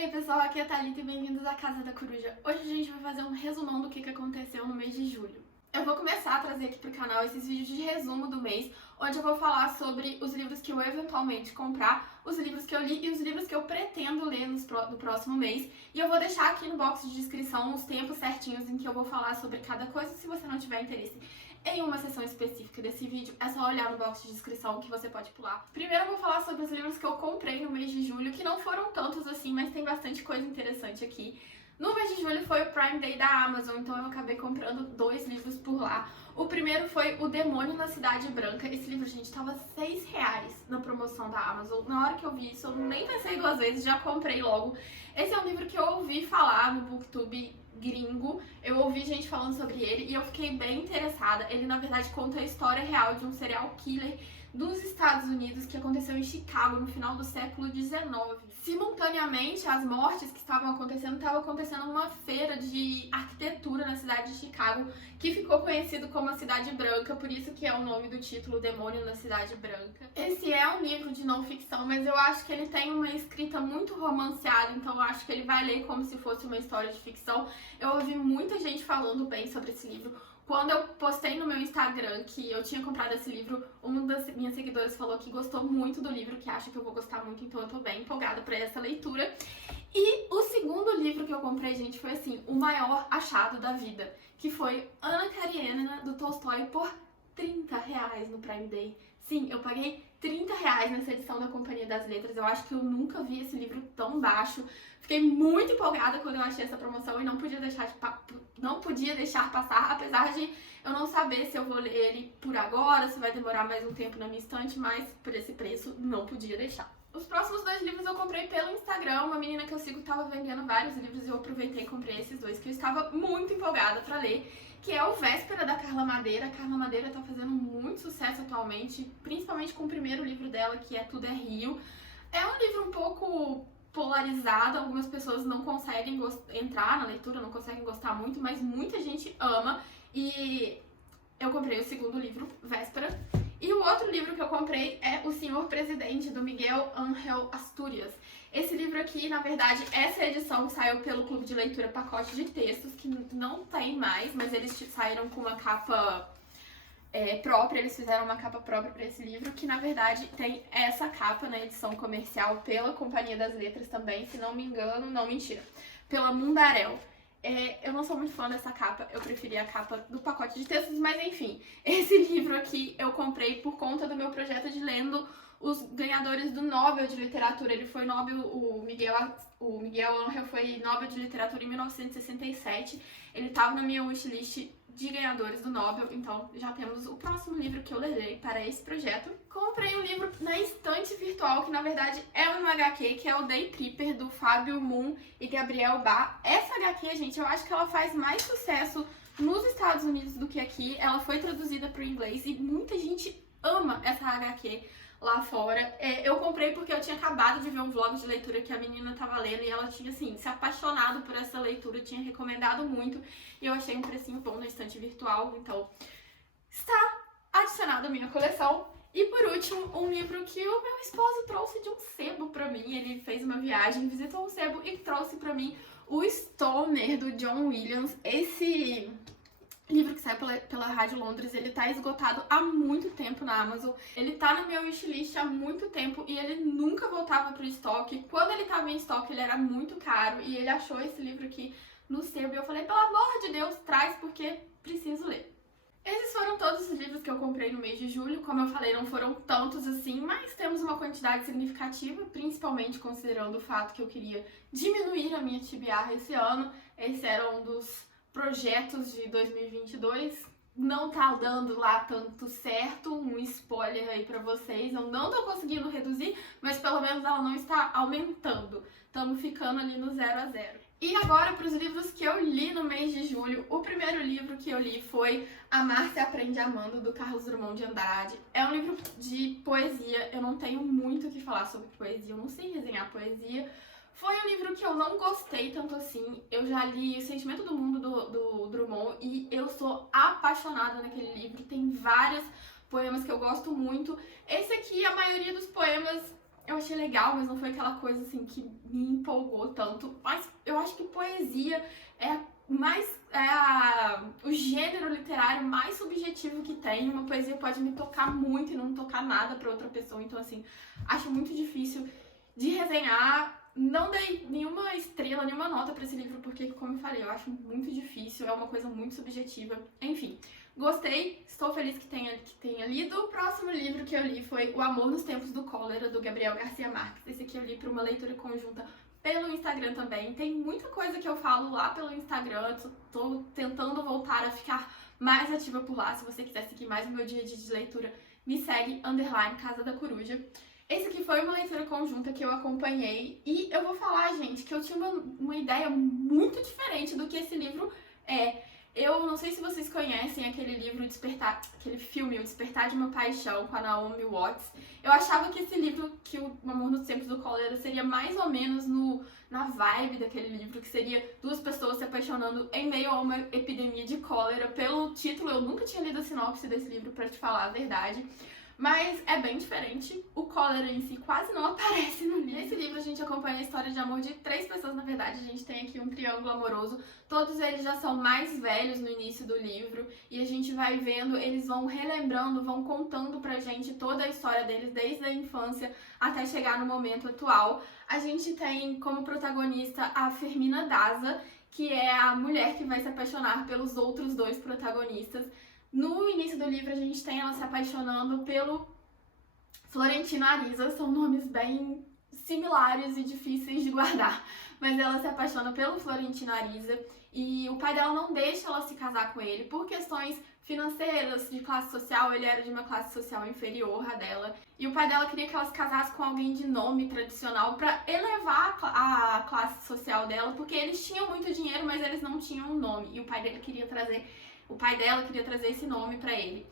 Ei pessoal, aqui é a Thalita e bem-vindos à Casa da Coruja. Hoje a gente vai fazer um resumão do que aconteceu no mês de julho. Eu vou começar a trazer aqui pro canal esses vídeos de resumo do mês, onde eu vou falar sobre os livros que eu eventualmente comprar, os livros que eu li e os livros que eu pretendo ler no próximo mês. E eu vou deixar aqui no box de descrição os tempos certinhos em que eu vou falar sobre cada coisa, se você não tiver interesse em uma seção específica desse vídeo, é só olhar no box de descrição que você pode pular. Primeiro eu vou falar sobre os livros que eu comprei no mês de julho, que não foram tantos assim, mas tem bastante coisa interessante aqui. No mês de julho foi o Prime Day da Amazon, então eu acabei comprando 2 livros por lá. O primeiro foi O Demônio na Cidade Branca. Esse livro, gente, tava R$6 na promoção da Amazon. Na hora que eu vi isso, eu nem pensei 2 vezes, já comprei logo. Esse é um livro que eu ouvi falar no Booktube gringo, eu ouvi gente falando sobre ele e eu fiquei bem interessada. Ele, na verdade, conta a história real de um serial killer dos Estados Unidos que aconteceu em Chicago no final do século XIX. Simultaneamente, as mortes que estavam acontecendo, estava acontecendo uma feira de arquitetura na cidade de Chicago, que ficou conhecido como a Cidade Branca, por isso que é o nome do título, O Demônio na Cidade Branca. Esse é um livro de não ficção, mas eu acho que ele tem uma escrita muito romanceada, então eu acho que ele vai ler como se fosse uma história de ficção. Eu ouvi muita gente falando bem sobre esse livro. Quando eu postei no meu Instagram que eu tinha comprado esse livro, uma das minhas seguidoras falou que gostou muito do livro, que acha que eu vou gostar muito, então eu tô bem empolgada pra essa leitura. E o segundo livro que eu comprei, gente, foi assim, o maior achado da vida, que foi Ana Karenina, do Tolstói, por R$30 no Prime Day. Sim, eu paguei R$30 nessa edição da Companhia das Letras. Eu acho que eu nunca vi esse livro tão baixo. Fiquei muito empolgada quando eu achei essa promoção e não podia deixar passar, apesar de eu não saber se eu vou ler ele por agora, se vai demorar mais um tempo na minha estante, mas por esse preço não podia deixar. Os próximos 2 livros eu comprei pelo Instagram. Uma menina que eu sigo estava vendendo vários livros e eu aproveitei e comprei esses 2 que eu estava muito empolgada para ler, que é o Véspera, da Carla Madeira. A Carla Madeira tá fazendo muito sucesso atualmente, principalmente com o primeiro livro dela, que é Tudo é Rio. É um livro um pouco polarizado, algumas pessoas não conseguem entrar na leitura, não conseguem gostar muito, mas muita gente ama. E eu comprei o segundo livro, Véspera. E o outro livro que eu comprei é O Senhor Presidente, do Miguel Ángel Astúrias. Esse livro aqui, na verdade, essa edição saiu pelo Clube de Leitura Pacote de Textos, que não tem mais, mas eles saíram com uma capa própria, eles fizeram uma capa própria para esse livro, que na verdade tem essa capa na edição comercial pela Companhia das Letras também, se não me engano, não, mentira, pela Mundarel. Eu não sou muito fã dessa capa, eu preferi a capa do Pacote de Textos, mas enfim, esse livro aqui eu comprei por conta do meu projeto de lendo os ganhadores do Nobel de Literatura. Ele foi Nobel, o Miguel Ángel foi Nobel de Literatura em 1967, ele estava na minha wishlist de ganhadores do Nobel, então já temos o próximo livro que eu lerei para esse projeto. Comprei um livro na estante virtual, que na verdade é um HQ, que é o Day Tripper, do Fábio Moon e Gabriel Bá. Essa HQ, gente, eu acho que ela faz mais sucesso nos Estados Unidos do que aqui. Ela foi traduzida para o inglês e muita gente ama essa HQ lá fora. Eu comprei porque eu tinha acabado de ver um vlog de leitura que a menina tava lendo e ela tinha, assim, se apaixonado por essa leitura, tinha recomendado muito e eu achei um precinho bom na estante virtual, então está adicionado à minha coleção. E por último, um livro que o meu esposo trouxe de um sebo pra mim. Ele fez uma viagem, visitou um sebo e trouxe pra mim o Stoner, do John Williams. Esse livro que saiu pela Rádio Londres, ele tá esgotado há muito tempo na Amazon. Ele tá na minha wishlist há muito tempo e ele nunca voltava pro estoque. Quando ele tava em estoque, ele era muito caro e ele achou esse livro aqui no sebo e eu falei, pelo amor de Deus, traz porque preciso ler. Esses foram todos os livros que eu comprei no mês de julho. Como eu falei, não foram tantos assim, mas temos uma quantidade significativa, principalmente considerando o fato que eu queria diminuir a minha TBR esse ano. Esse era um dos projetos de 2022. Não tá dando lá tanto certo, um spoiler aí pra vocês. Eu não tô conseguindo reduzir, mas pelo menos ela não está aumentando. Estamos ficando ali no 0 a 0. E agora para os livros que eu li no mês de julho. O primeiro livro que eu li foi Amar se Aprende Amando, do Carlos Drummond de Andrade. É um livro de poesia, eu não tenho muito o que falar sobre poesia, eu não sei resenhar poesia. Foi um livro que eu não gostei tanto assim. Eu já li O Sentimento do Mundo do Drummond e eu sou apaixonada naquele livro. Tem vários poemas que eu gosto muito. Esse aqui, a maioria dos poemas eu achei legal, mas não foi aquela coisa assim que me empolgou tanto. Mas eu acho que poesia é o gênero literário mais subjetivo que tem. Uma poesia pode me tocar muito e não tocar nada pra outra pessoa. Então, assim, acho muito difícil de resenhar. Não dei nenhuma estrela, nenhuma nota pra esse livro, porque, como eu falei, eu acho muito difícil, é uma coisa muito subjetiva. Enfim, gostei, estou feliz que tenha lido. O próximo livro que eu li foi O Amor nos Tempos do Cólera, do Gabriel Garcia Marques. Esse aqui eu li pra uma leitura conjunta pelo Instagram também. Tem muita coisa que eu falo lá pelo Instagram, tô tentando voltar a ficar mais ativa por lá. Se você quiser seguir mais o meu dia a dia de leitura, me segue, _Casa da Coruja. Esse aqui foi uma leitura conjunta que eu acompanhei e eu vou falar, gente, que eu tinha uma ideia muito diferente do que esse livro é. Eu não sei se vocês conhecem aquele livro aquele filme O Despertar de uma Paixão, com a Naomi Watts. Eu achava que esse livro, que O Amor nos Tempos do Cólera, seria mais ou menos na vibe daquele livro, que seria duas pessoas se apaixonando em meio a uma epidemia de cólera. Pelo título, eu nunca tinha lido a sinopse desse livro, pra te falar a verdade. Mas é bem diferente, o cólera em si quase não aparece no livro. Nesse livro a gente acompanha a história de amor de 3 pessoas, na verdade a gente tem aqui um triângulo amoroso. Todos eles já são mais velhos no início do livro e a gente vai vendo, eles vão relembrando, vão contando pra gente toda a história deles, desde a infância até chegar no momento atual. A gente tem como protagonista a Fermina Daza, que é a mulher que vai se apaixonar pelos outros 2 protagonistas. No início do livro, a gente tem ela se apaixonando pelo Florentino Ariza, são nomes bem similares e difíceis de guardar, mas ela se apaixona pelo Florentino Ariza e o pai dela não deixa ela se casar com ele por questões financeiras, de classe social. Ele era de uma classe social inferior à dela e o pai dela queria que ela se casasse com alguém de nome tradicional para elevar a classe social dela, porque eles tinham muito dinheiro, mas eles não tinham um nome e o pai dela queria trazer esse nome pra ele.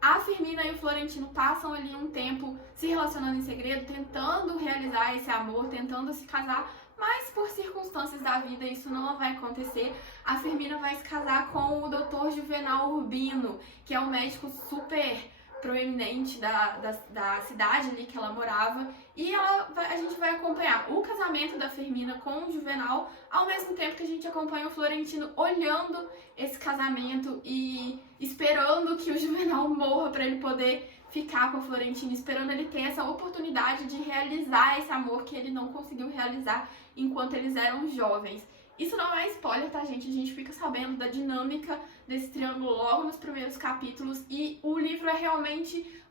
A Fermina e o Florentino passam ali um tempo se relacionando em segredo, tentando realizar esse amor, tentando se casar, mas por circunstâncias da vida isso não vai acontecer. A Fermina vai se casar com o Dr. Juvenal Urbino, que é um médico super proeminente da cidade ali que ela morava, e a gente vai acompanhar o casamento da Fermina com o Juvenal, ao mesmo tempo que a gente acompanha o Florentino olhando esse casamento e esperando que o Juvenal morra para ele poder ficar com o Florentino, esperando ele ter essa oportunidade de realizar esse amor que ele não conseguiu realizar enquanto eles eram jovens. Isso não é spoiler, tá, gente? A gente fica sabendo da dinâmica desse triângulo logo nos primeiros capítulos e o livro é realmente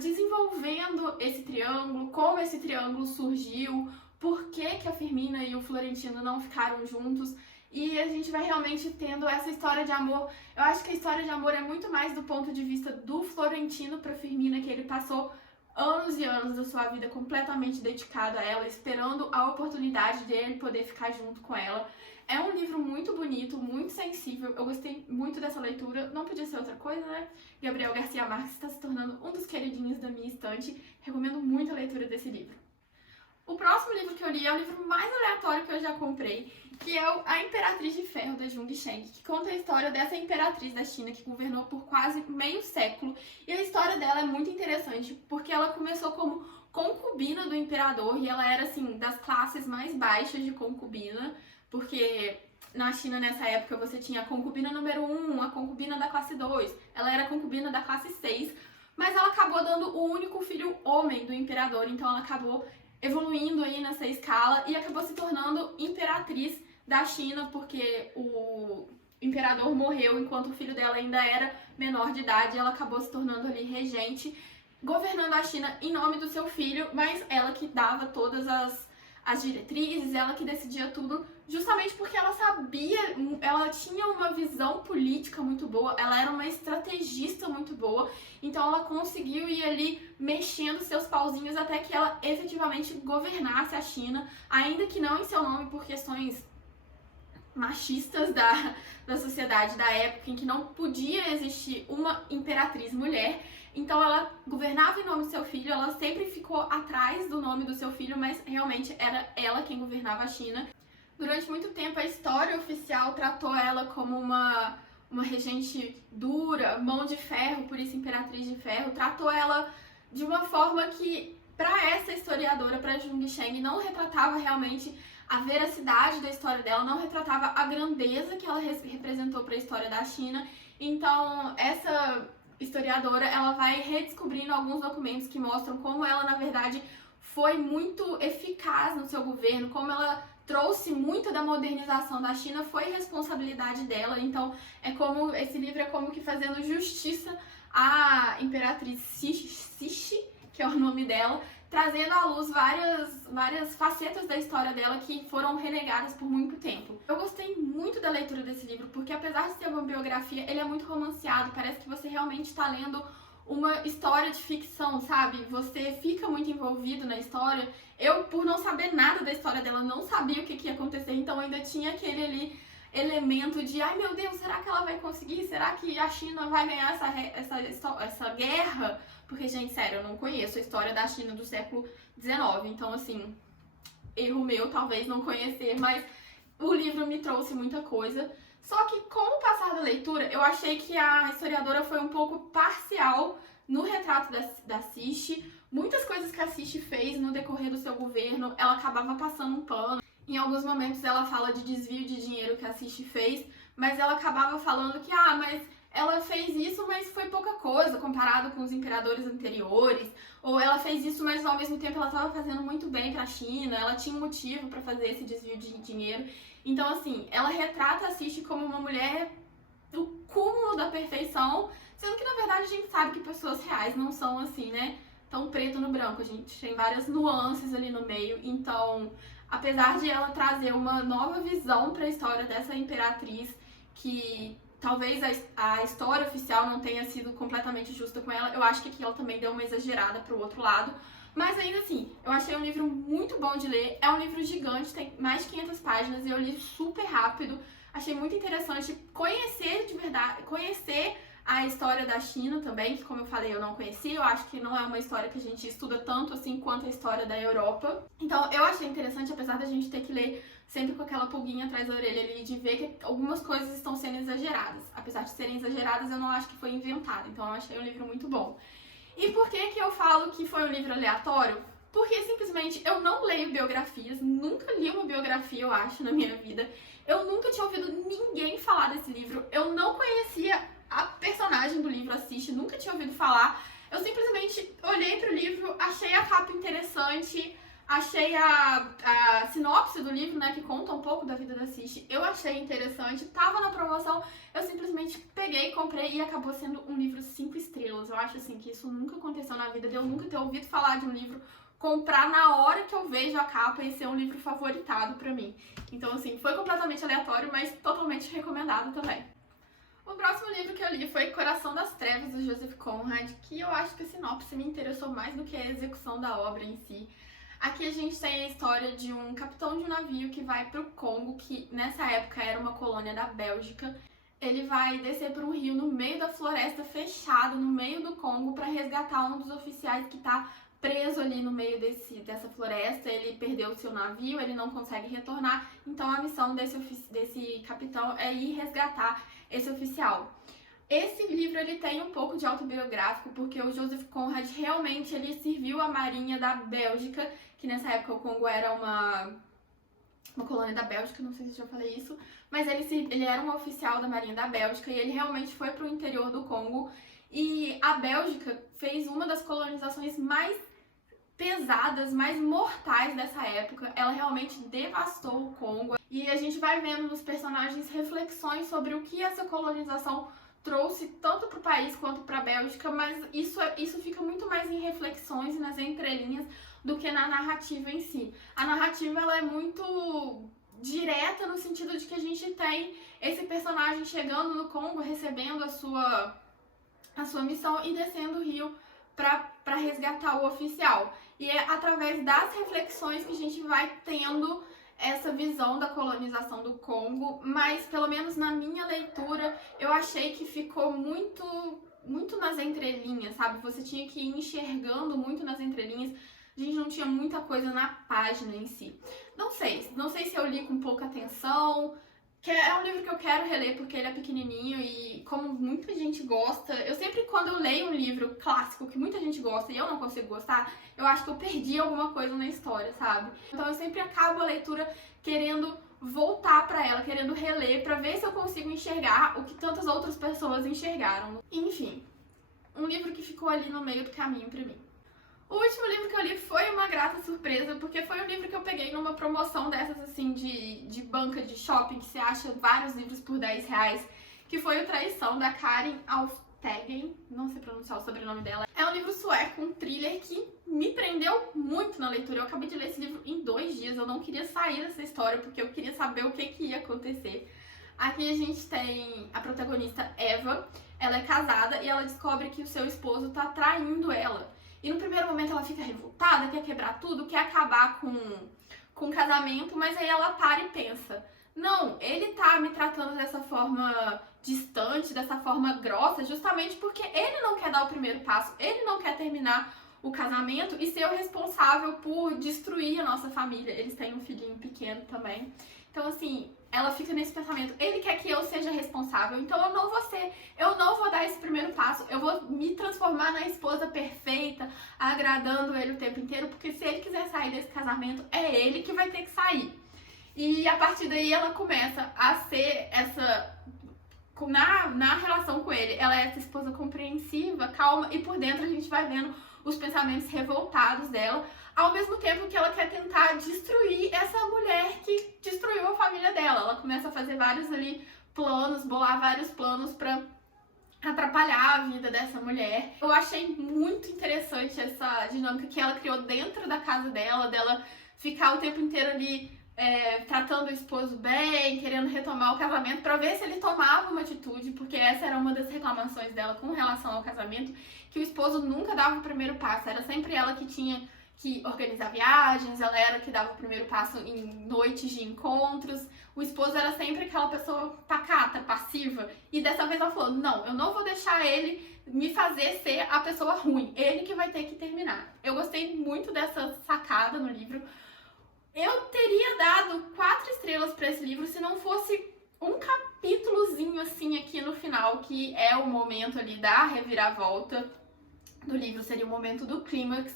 desenvolvendo esse triângulo, como esse triângulo surgiu, por que a Fermina e o Florentino não ficaram juntos. E a gente vai realmente tendo essa história de amor. Eu acho que a história de amor é muito mais do ponto de vista do Florentino pra Fermina, que ele passou anos e anos da sua vida completamente dedicado a ela, esperando a oportunidade de ele poder ficar junto com ela. É um livro muito bonito, muito sensível, eu gostei muito dessa leitura, não podia ser outra coisa, né? Gabriel Garcia Marques está se tornando um dos queridinhos da minha estante, recomendo muito a leitura desse livro. O próximo livro que eu li é o livro mais aleatório que eu já comprei, que é A Imperatriz de Ferro, da Jung Sheng, que conta a história dessa imperatriz da China que governou por quase meio século. E a história dela é muito interessante, porque ela começou como concubina do imperador, e ela era, assim, das classes mais baixas de concubina, porque na China, nessa época, você tinha a concubina número 1, a concubina da classe 2, ela era a concubina da classe 6, mas ela acabou dando o único filho homem do imperador, então ela acabou evoluindo aí nessa escala e acabou se tornando imperatriz da China, porque o imperador morreu enquanto o filho dela ainda era menor de idade, e ela acabou se tornando ali regente, governando a China em nome do seu filho, mas ela que dava todas as diretrizes, ela que decidia tudo, justamente porque ela sabia, ela tinha uma visão política muito boa, ela era uma estrategista muito boa, então ela conseguiu ir ali mexendo seus pauzinhos até que ela efetivamente governasse a China, ainda que não em seu nome por questões machistas da sociedade da época, em que não podia existir uma imperatriz mulher. Então ela governava em nome do seu filho, ela sempre ficou atrás do nome do seu filho, mas realmente era ela quem governava a China. Durante muito tempo a história oficial tratou ela como uma regente dura, mão de ferro, por isso imperatriz de ferro, tratou ela de uma forma que para essa historiadora, para Jung Cheng, não retratava realmente a veracidade da história dela, não retratava a grandeza que ela representou para a história da China. Então, essa historiadora, ela vai redescobrindo alguns documentos que mostram como ela, na verdade, foi muito eficaz no seu governo, como ela trouxe muito da modernização da China, foi responsabilidade dela. Então, esse livro é como que fazendo justiça à Imperatriz Cixi, que é o nome dela, trazendo à luz várias facetas da história dela que foram relegadas por muito tempo. Eu gostei muito da leitura desse livro, porque apesar de ser uma biografia, ele é muito romanceado, parece que você realmente está lendo uma história de ficção, sabe? Você fica muito envolvido na história. Eu, por não saber nada da história dela, não sabia o que ia acontecer, então ainda tinha aquele ali elemento de, ai meu Deus, será que ela vai conseguir? Será que a China vai ganhar essa guerra? Porque, gente, sério, eu não conheço a história da China do século XIX, então, assim, erro meu talvez não conhecer, mas o livro me trouxe muita coisa. Só que, com o passar da leitura, eu achei que a historiadora foi um pouco parcial no retrato da Cixi. Muitas coisas que a Cixi fez no decorrer do seu governo, ela acabava passando um pano. Em alguns momentos ela fala de desvio de dinheiro que a Cixi fez, mas ela acabava falando que, mas ela fez isso, mas foi pouca coisa comparado com os imperadores anteriores. Ou ela fez isso, mas ao mesmo tempo ela estava fazendo muito bem para a China, ela tinha um motivo para fazer esse desvio de dinheiro. Então, assim, ela retrata a Cixi como uma mulher do cúmulo da perfeição, sendo que, na verdade, a gente sabe que pessoas reais não são assim, né? Tão preto no branco, a gente tem várias nuances ali no meio. Então, apesar de ela trazer uma nova visão para a história dessa imperatriz, que talvez a história oficial não tenha sido completamente justa com ela, eu acho que aqui ela também deu uma exagerada pro outro lado. Mas ainda assim, eu achei um livro muito bom de ler, é um livro gigante, tem mais de 500 páginas e eu li super rápido. Achei muito interessante conhecer de verdade, conhecer a história da China também, que como eu falei, eu não conhecia, eu acho que não é uma história que a gente estuda tanto assim quanto a história da Europa. Então eu achei interessante, apesar da gente ter que ler sempre com aquela pulguinha atrás da orelha ali, de ver que algumas coisas estão sendo exageradas. Apesar de serem exageradas, eu não acho que foi inventado, então eu achei um livro muito bom. E por que eu falo que foi um livro aleatório? Porque simplesmente eu não leio biografias, nunca li uma biografia, eu acho, na minha vida. Eu nunca tinha ouvido ninguém falar desse livro, eu não conhecia a personagem do livro, a Cixi, nunca tinha ouvido falar. Eu simplesmente olhei pro livro, achei a capa interessante, achei a sinopse do livro, né, que conta um pouco da vida da Cixi, eu achei interessante, tava na promoção, eu simplesmente peguei, comprei e acabou sendo um livro 5 estrelas. Eu acho assim que isso nunca aconteceu na vida de eu nunca ter ouvido falar de um livro, comprar na hora que eu vejo a capa e ser um livro favoritado pra mim. Então assim, foi completamente aleatório, mas totalmente recomendado também. O próximo livro que eu li foi Coração das Trevas, do Joseph Conrad, que eu acho que a sinopse me interessou mais do que a execução da obra em si. Aqui a gente tem a história de um capitão de um navio que vai pro Congo, que nessa época era uma colônia da Bélgica. Ele vai descer por um rio no meio da floresta fechado, no meio do Congo, para resgatar um dos oficiais que tá preso ali no meio dessa floresta. Ele perdeu o seu navio, ele não consegue retornar, então a missão desse capitão é ir resgatar esse oficial. Esse livro ele tem um pouco de autobiográfico, porque o Joseph Conrad realmente ele serviu a marinha da Bélgica, que nessa época o Congo era uma colônia da Bélgica, não sei se eu já falei isso, mas ele era um oficial da marinha da Bélgica e ele realmente foi para o interior do Congo. E a Bélgica fez uma das colonizações mais pesadas, mais mortais dessa época. Ela realmente devastou o Congo. E a gente vai vendo nos personagens reflexões sobre o que essa colonização trouxe tanto para o país quanto para a Bélgica, mas isso fica muito mais em reflexões e nas entrelinhas do que na narrativa em si. A narrativa ela é muito direta no sentido de que a gente tem esse personagem chegando no Congo, recebendo a sua missão e descendo o rio para resgatar o oficial. E é através das reflexões que a gente vai tendo essa visão da colonização do Congo, mas pelo menos na minha leitura eu achei que ficou muito nas entrelinhas, sabe? Você tinha que ir enxergando muito nas entrelinhas, a gente não tinha muita coisa na página em si. Não sei se eu li com pouca atenção, que é um livro que eu quero reler porque ele é pequenininho e como muita gente gosta, eu sempre quando eu leio um livro clássico que muita gente gosta e eu não consigo gostar, eu acho que eu perdi alguma coisa na história, sabe? Então eu sempre acabo a leitura querendo voltar pra ela, querendo reler pra ver se eu consigo enxergar o que tantas outras pessoas enxergaram. Enfim, um livro que ficou ali no meio do caminho pra mim. O último livro que eu li foi uma grata surpresa, porque foi um livro que eu peguei numa promoção dessas, assim, de banca de shopping, que você acha vários livros por R$10, que foi o Traição, da Karin Alvtegen, não sei pronunciar o sobrenome dela. É um livro sueco, um thriller que me prendeu muito na leitura. Eu acabei de ler esse livro em 2 dias, eu não queria sair dessa história, porque eu queria saber o que ia acontecer. Aqui a gente tem a protagonista Eva, ela é casada e ela descobre que o seu esposo tá traindo ela. E no primeiro momento ela fica revoltada, quer quebrar tudo, quer acabar com o casamento, mas aí ela para e pensa, não, ele tá me tratando dessa forma distante, dessa forma grossa, justamente porque ele não quer dar o primeiro passo, ele não quer terminar o casamento e ser o responsável por destruir a nossa família. Eles têm um filhinho pequeno também. Então, assim, ela fica nesse pensamento, ele quer que eu seja responsável, então eu não vou dar esse primeiro passo, eu vou me transformar na esposa perfeita, agradando ele o tempo inteiro, porque se ele quiser sair desse casamento, é ele que vai ter que sair. E a partir daí ela começa a ser essa... Na relação com ele, ela é essa esposa compreensiva, calma, e por dentro a gente vai vendo os pensamentos revoltados dela, ao mesmo tempo que ela quer tentar destruir essa mulher que destruiu a família dela. Ela começa a fazer vários ali planos, bolar vários planos pra atrapalhar a vida dessa mulher. Eu achei muito interessante essa dinâmica que ela criou dentro da casa dela ficar o tempo inteiro ali tratando o esposo bem, querendo retomar o casamento pra ver se ele tomava uma atitude, porque essa era uma das reclamações dela com relação ao casamento, que o esposo nunca dava o primeiro passo, era sempre ela que tinha que organizar viagens, ela era que dava o primeiro passo em noites de encontros, o esposo era sempre aquela pessoa pacata, passiva, e dessa vez ela falou, não, eu não vou deixar ele me fazer ser a pessoa ruim, ele que vai ter que terminar. Eu gostei muito dessa sacada no livro. Eu teria dado 4 estrelas pra esse livro se não fosse um capítulozinho assim aqui no final, que é o momento ali da reviravolta do livro, seria o momento do clímax,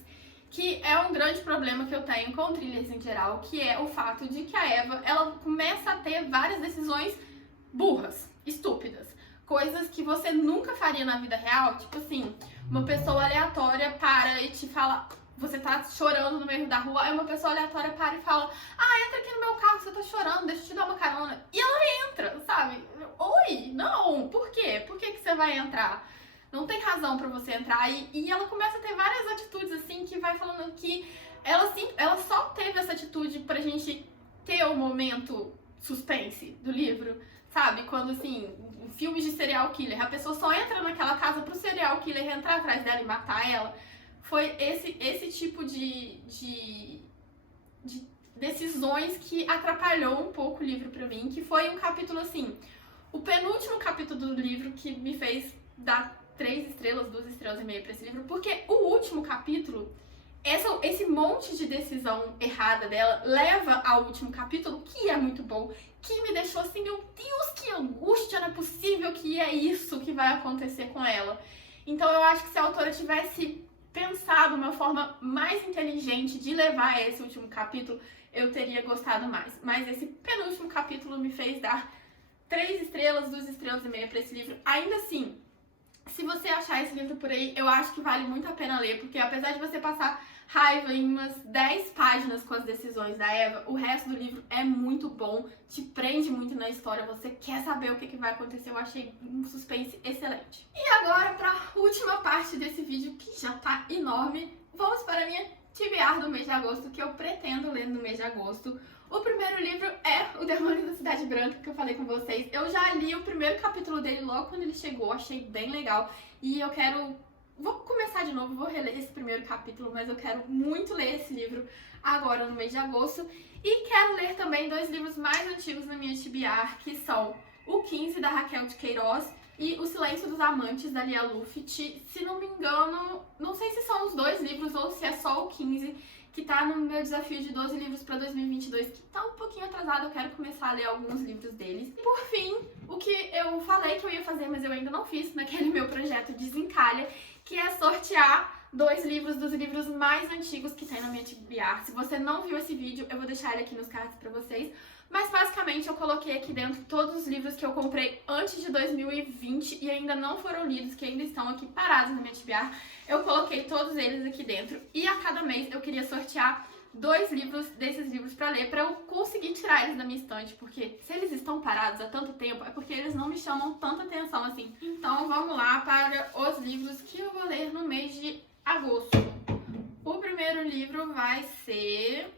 que é um grande problema que eu tenho com thrillers em geral, que é o fato de que a Eva, ela começa a ter várias decisões burras, estúpidas, coisas que você nunca faria na vida real, tipo assim, uma pessoa aleatória para e te fala, você tá chorando no meio da rua, aí uma pessoa aleatória para e fala, entra aqui no meu carro, você tá chorando, deixa eu te dar uma carona, e ela entra, sabe? Oi, não, por quê? Por que você vai entrar? Não tem razão pra você entrar. E ela começa a ter várias atitudes, assim, que vai falando que ela só teve essa atitude pra gente ter o momento suspense do livro, sabe? Quando, assim, filmes de serial killer, a pessoa só entra naquela casa pro serial killer entrar atrás dela e matar ela. Foi esse tipo de decisões que atrapalhou um pouco o livro pra mim, que foi um capítulo, assim, o penúltimo capítulo do livro que me fez dar 3 estrelas, 2,5 pra esse livro, porque o último capítulo, esse monte de decisão errada dela leva ao último capítulo, que é muito bom, que me deixou assim, meu Deus, que angústia, não é possível que é isso que vai acontecer com ela. Então eu acho que se a autora tivesse pensado uma forma mais inteligente de levar a esse último capítulo, eu teria gostado mais. Mas esse penúltimo capítulo me fez dar 3 estrelas, 2,5 estrelas pra esse livro. Ainda assim, se você achar esse livro por aí, eu acho que vale muito a pena ler, porque apesar de você passar raiva em umas 10 páginas com as decisões da Eva, o resto do livro é muito bom, te prende muito na história, você quer saber o que vai acontecer, eu achei um suspense excelente. E agora, pra última parte desse vídeo, que já tá enorme, vamos para a minha TBR do mês de agosto, que eu pretendo ler no mês de agosto. O primeiro livro é O Demônio da Cidade Branca, que eu falei com vocês. Eu já li o primeiro capítulo dele logo quando ele chegou, achei bem legal. E eu vou começar de novo, vou reler esse primeiro capítulo, mas eu quero muito ler esse livro agora no mês de agosto. E quero ler também 2 livros mais antigos na minha TBR, que são o 15, da Raquel de Queiroz, e O Silêncio dos Amantes, da Lia Luft. Se não me engano, não sei se são os 2 livros ou se é só o 15, que tá no meu desafio de 12 livros para 2022, que tá um pouquinho atrasado, eu quero começar a ler alguns livros deles. E por fim, o que eu falei que eu ia fazer, mas eu ainda não fiz naquele meu projeto Desencalha, que é sortear 2 livros dos livros mais antigos que tem na minha TBR. Se você não viu esse vídeo, eu vou deixar ele aqui nos cards pra vocês. Mas basicamente eu coloquei aqui dentro todos os livros que eu comprei antes de 2020 e ainda não foram lidos, que ainda estão aqui parados na minha TBR. Eu coloquei todos eles aqui dentro e a cada mês eu queria sortear 2 livros desses livros pra ler, pra eu conseguir tirar eles da minha estante, porque se eles estão parados há tanto tempo, é porque eles não me chamam tanta atenção assim. Então vamos lá para os livros que eu vou ler no mês de agosto. O primeiro livro vai ser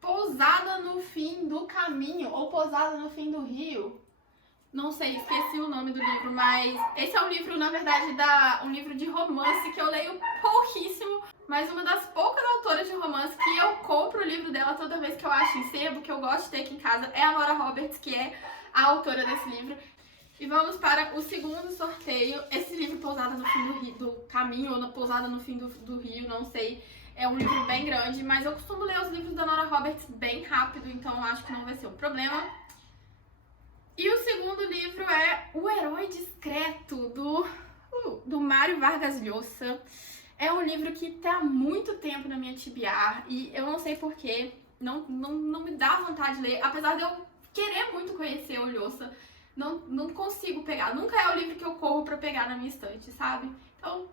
Pousada no Fim do Caminho, ou Pousada no Fim do Rio. Não sei, esqueci o nome do livro, mas esse é um livro, na verdade, um livro de romance que eu leio pouquíssimo, mas uma das poucas autoras de romance que eu compro o livro dela toda vez que eu acho em sebo, que eu gosto de ter aqui em casa, é a Nora Roberts, que é a autora desse livro. E vamos para o segundo sorteio. Esse livro, Pousada no Fim do Caminho, ou Pousada no Fim do Rio, não sei. É um livro bem grande, mas eu costumo ler os livros da Nora Roberts bem rápido, então acho que não vai ser um problema. E o segundo livro é O Herói Discreto, do Mário Vargas Llosa. É um livro que tá há muito tempo na minha TBR e eu não sei porquê, não me dá vontade de ler, apesar de eu querer muito conhecer o Llosa. Não consigo pegar. Nunca é o livro que eu corro pra pegar na minha estante, sabe? Então,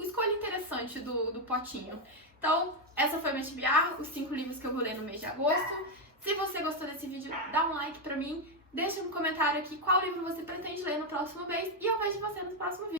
escolha interessante do potinho. Então, essa foi a minha TBR, os 5 livros que eu vou ler no mês de agosto. Se você gostou desse vídeo, dá um like pra mim. Deixa no comentário aqui qual livro você pretende ler no próximo mês. E eu vejo você no próximo vídeo.